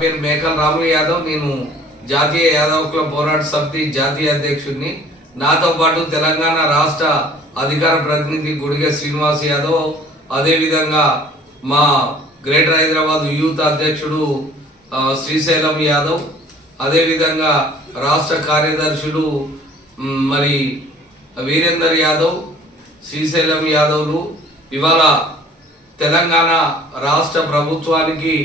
పేరు మేకల రాములు యాదవ్. నేను జాతీయ యాదవ్ క్లబ్ పోరాట సమితి జాతీయ అధ్యక్షుడిని. నాతో పాటు తెలంగాణ రాష్ట్ర అధికార ప్రతినిధి గుడిగ శ్రీనివాస్ యాదవ్, అదేవిధంగా మా గ్రేటర్ హైదరాబాద్ యూత్ అధ్యక్షుడు శ్రీశైలం యాదవ్, అదేవిధంగా రాష్ట్ర కార్యదర్శులు మరి వీరేందర్ యాదవ్, శ్రీశైలం యాదవ్లు ఇవాళ తెలంగాణ రాష్ట్ర ప్రభుత్వానికి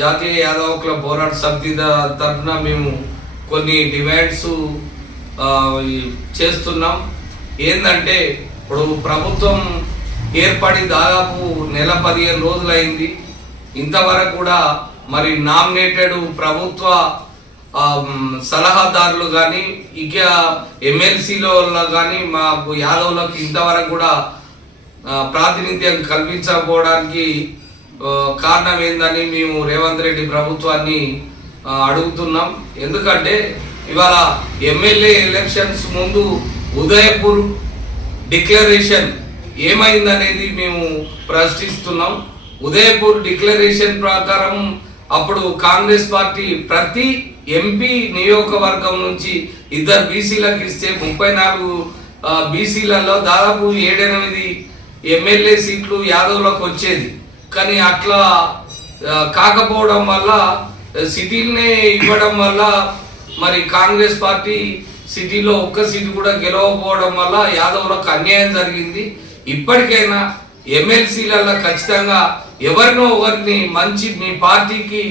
జాతీయ యాదవ్ క్లబ్ పోరాట సమితి తరఫున మేము కొన్ని డిమాండ్స్ చేస్తున్నాం. ఏంటంటే ఇప్పుడు ప్రభుత్వం ఏర్పడి దాదాపు నెల 15 రోజులైంది. ఇంతవరకు కూడా మరి నామినేటెడ్ ప్రభుత్వ సలహాదారులు కానీ ఇక ఎమ్మెల్సీలో కానీ మాకు యాదవ్లకు ఇంతవరకు కూడా ప్రాతినిధ్యం కల్పించకపోవడానికి కారణం ఏందని మేము రేవంత్ రెడ్డి ప్రభుత్వాన్ని అడుగుతున్నాం. ఎందుకంటే ఇవాళ ఎమ్మెల్యే ఎలక్షన్స్ ముందు ఉదయపూర్ డిక్లరేషన్ ఏమైందనేది మేము ప్రశ్నిస్తున్నాం. ఉదయపూర్ డిక్లరేషన్ ప్రకారం అప్పుడు కాంగ్రెస్ పార్టీ ప్రతి ఎంపీ నియోజకవర్గం నుంచి 2 బీసీలకు ఇస్తే 34 బీసీలలో దాదాపు 7-8 ఎమ్మెల్యే సీట్లు యాదవ్లకు వచ్చేది. కానీ అట్లా కాకపోవడం వల్ల సిటీలనే ఇవ్వడం వల్ల మరి కాంగ్రెస్ పార్టీ సిటీలో ఒక్క సీటు కూడా గెలవకపోవడం వల్ల యాదవ్లకు అన్యాయం జరిగింది. ఇప్పటికైనా ఎమ్మెల్సీలలో ఖచ్చితంగా ఎవరినో ఒకరిని మంచి మీ పార్టీకి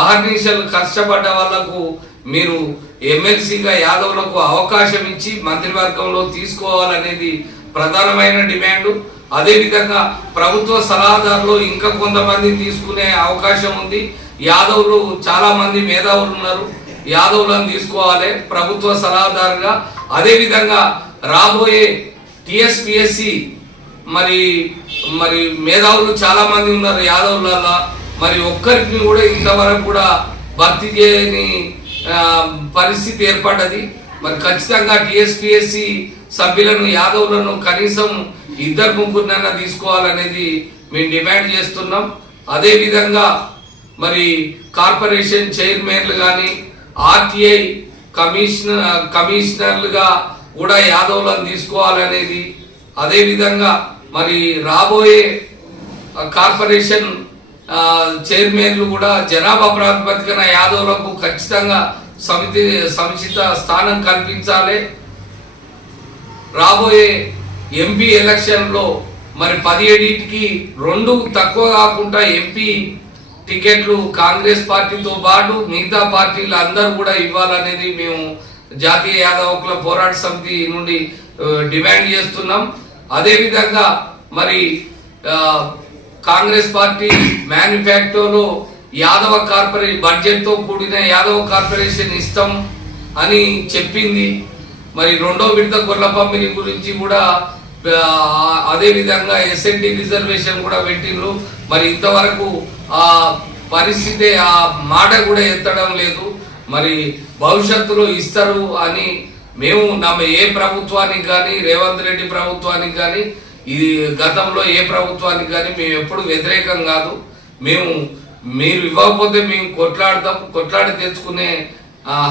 అహర్నిశలు కష్టపడ్డ వాళ్లకు మీరు ఎమ్మెల్సీగా యాదవ్లకు అవకాశం ఇచ్చి మంత్రివర్గంలో తీసుకోవాలనేది ప్రధానమైన డిమాండ్. అదేవిధంగా ప్రభుత్వ సలహాదారులు ఇంకా కొంతమంది తీసుకునే అవకాశం ఉంది. యాదవ్లు చాలా మంది మేధావులు ఉన్నారు, యాదవ్లను తీసుకోవాలి ప్రభుత్వ సలహాదారుగా. అదేవిధంగా రాబోయే టిఎస్పిఎస్సి మరి మరి మేధావులు చాలా మంది ఉన్నారు యాదవ్లలో, మరి ఒక్కరికి కూడా ఇంతవరకు కూడా భర్తీ చేయని పరిస్థితి ఏర్పడ్డది. మరి ఖచ్చితంగా టిఎస్పిఎస్సి సభ్యులను యాదవ్లను కనీసం 2-3 తీసుకోవాలనేది మేము డిమాండ్ చేస్తున్నాం. అదేవిధంగా మరి కార్పొరేషన్ చైర్మన్లు కానీ ఆర్టీఐ కమిషనర్లుగా కూడా యాదవ్లను తీసుకోవాలనేది, అదేవిధంగా మరి రాబోయే కార్పొరేషన్ చైర్మన్లు కూడా జనాభా ప్రాతిపదికన యాదవ్లకు ఖచ్చితంగా సముచిత స్థానం కల్పించాలి. రాబోయే ఎంపీ ఎలక్షన్లో మరి 17కి 2 తక్కువ కాకుండా ఎంపీ టికెట్లు కాంగ్రెస్ పార్టీతో పాటు మిగతా పార్టీలు అందరూ కూడా ఇవ్వాలనేది మేము జాతీయ యాదవ్ క్లబ్ పోరాట సమితి నుండి డిమాండ్ చేస్తున్నాం. అదేవిధంగా మరి కాంగ్రెస్ పార్టీ మేనిఫెస్టోలో యాదవ కార్పొరేషన్ బడ్జెట్తో కూడిన యాదవ కార్పొరేషన్ ఇస్తాం అని చెప్పింది. మరి 2వ విడత గొర్రెల పంపిణీ గురించి కూడా అదేవిధంగా ఎస్ఎన్టీ రిజర్వేషన్ కూడా పెట్టిండ్రు. మరి ఇంతవరకు ఆ పరిస్థితి ఆ మాట కూడా ఎత్తడం లేదు. మరి భవిష్యత్తులో ఇస్తారు అని మేము ఏ ప్రభుత్వానికి కానీ రేవంత్ రెడ్డి ప్రభుత్వానికి కానీ ఇది గతంలో ఏ ప్రభుత్వానికి కానీ మేము ఎప్పుడు వ్యతిరేకం కాదు. మీరు ఇవ్వకపోతే మేము కొట్లాడతాం, కొట్లాడి తెచ్చుకునే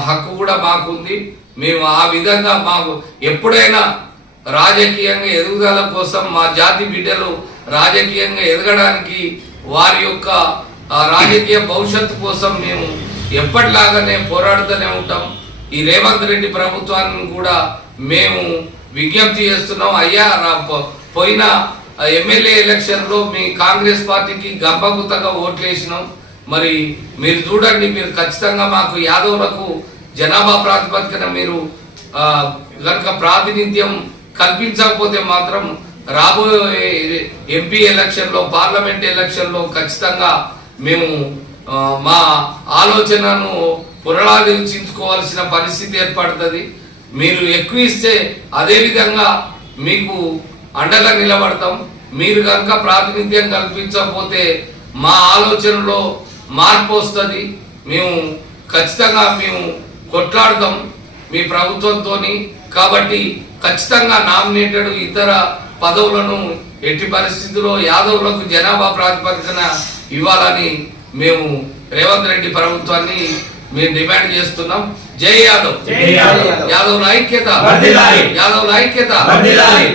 హక్కు కూడా మాకుంది. మేము ఆ విధంగా మాకు ఎప్పుడైనా రాజకీయంగా ఎదుగుదల కోసం మా జాతి బిడ్డలు రాజకీయంగా ఎదగడానికి వారి యొక్క రాజకీయ భవిష్యత్తు కోసం మేము ఎప్పటిలాగానే పోరాడుతూనే ఉంటాం. ఈ రేవంత్ రెడ్డి ప్రభుత్వాన్ని కూడా మేము విజ్ఞప్తి చేస్తున్నాం. అయ్యా పోయిన ఎమ్మెల్యే ఎలక్షన్లో మీ కాంగ్రెస్ పార్టీకి గంపగుత్తగా ఓట్లేసినాం. మరి మీరు చూడండి, మీరు ఖచ్చితంగా మాకు యాదవ్లకు జనాభా ప్రాతిపదికన మీరు కనుక ప్రాతినిధ్యం కల్పించకపోతే మాత్రం రాబోయే ఎంపీ ఎలక్షన్లో పార్లమెంట్ ఎలక్షన్లో ఖచ్చితంగా మేము మా ఆలోచనను పునరాలోచించుకోవాల్సిన పరిస్థితి ఏర్పడుతుంది. మీరు ఎక్కువ ఇస్తే అదేవిధంగా మీకు అండగా నిలబడతాం. మీరు కనుక ప్రాతినిధ్యం కల్పించకపోతే మా ఆలోచనలో మార్పు వస్తుంది. మేము ఖచ్చితంగా కొట్లాడతాం మీ ప్రభుత్వంతో. కాబట్టి ఖచ్చితంగా నామినేటెడ్ ఇతర పదవులను ఎట్టి పరిస్థితుల్లో యాదవ్లకు జనాభా ప్రాతిపదికన ఇవ్వాలని మేము రేవంత్ రెడ్డి ప్రభుత్వాన్ని మేము డిమాండ్ చేస్తున్నాం. జై యాదవ్, జై యాదవ్, యాదవ్ ఐక్యత, వర్ధిల్లాలి, యాదవ్ ఐక్యత. వర్ధిల్లాలి.